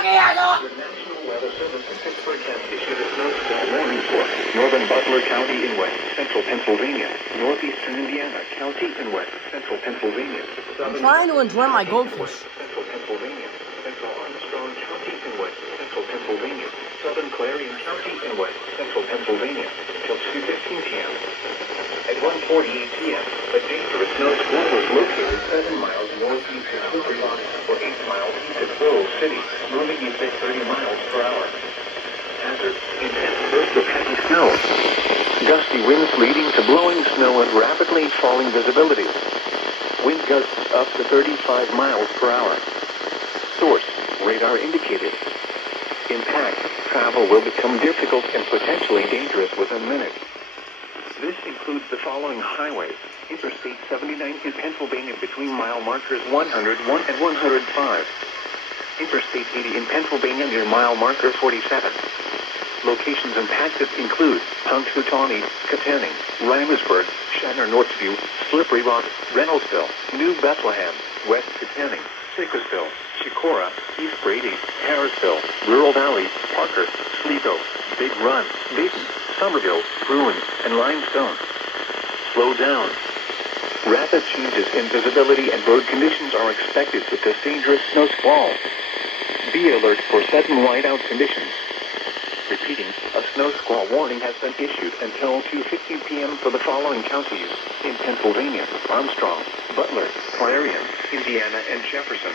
fucking asshole! The National Weather Service in Pittsburgh has issued a snowstorm warning for northern Butler County in west central Pennsylvania, northeastern Indiana County in west central Pennsylvania, I'm trying to enjoy my goldfish. central Pennsylvania, central Armstrong County in west central Pennsylvania, southern Clarion County in west central Pennsylvania, until 2:15 p.m. At 1:48 p.m., a dangerous snowstorm was located 7 miles northeast of Slippery Rock or 8 miles east of Grove City, moving east at 30 miles per hour. Hazard: intense bursts of heavy snow. Gusty winds leading to blowing snow and rapidly falling visibility. Wind gusts up to 35 miles per hour. Source: radar indicated. Impact: travel will become difficult and potentially dangerous within minutes. This includes the following highways: Interstate 79 in Pennsylvania between mile markers 101 and 105. Interstate 80 in Pennsylvania near mile marker 47. Locations impacted include Punxsutawney, Katanning, Reimersburg, Shanner Northview, Slippery Rock, Reynoldsville, New Bethlehem, West Katanning, Sickersville, Chicora, East Brady, Harrisville, Rural Valley, Parker, Sligo, Big Run, Dayton, Somerville, Bruin, and Limestone. Slow down. Rapid changes in visibility and road conditions are expected with this dangerous snow squall. Be alert for sudden whiteout conditions. Repeating, a snow squall warning has been issued until 2:15 p.m. for the following counties in Pennsylvania: Armstrong, Butler, Clarion, Indiana, and Jefferson.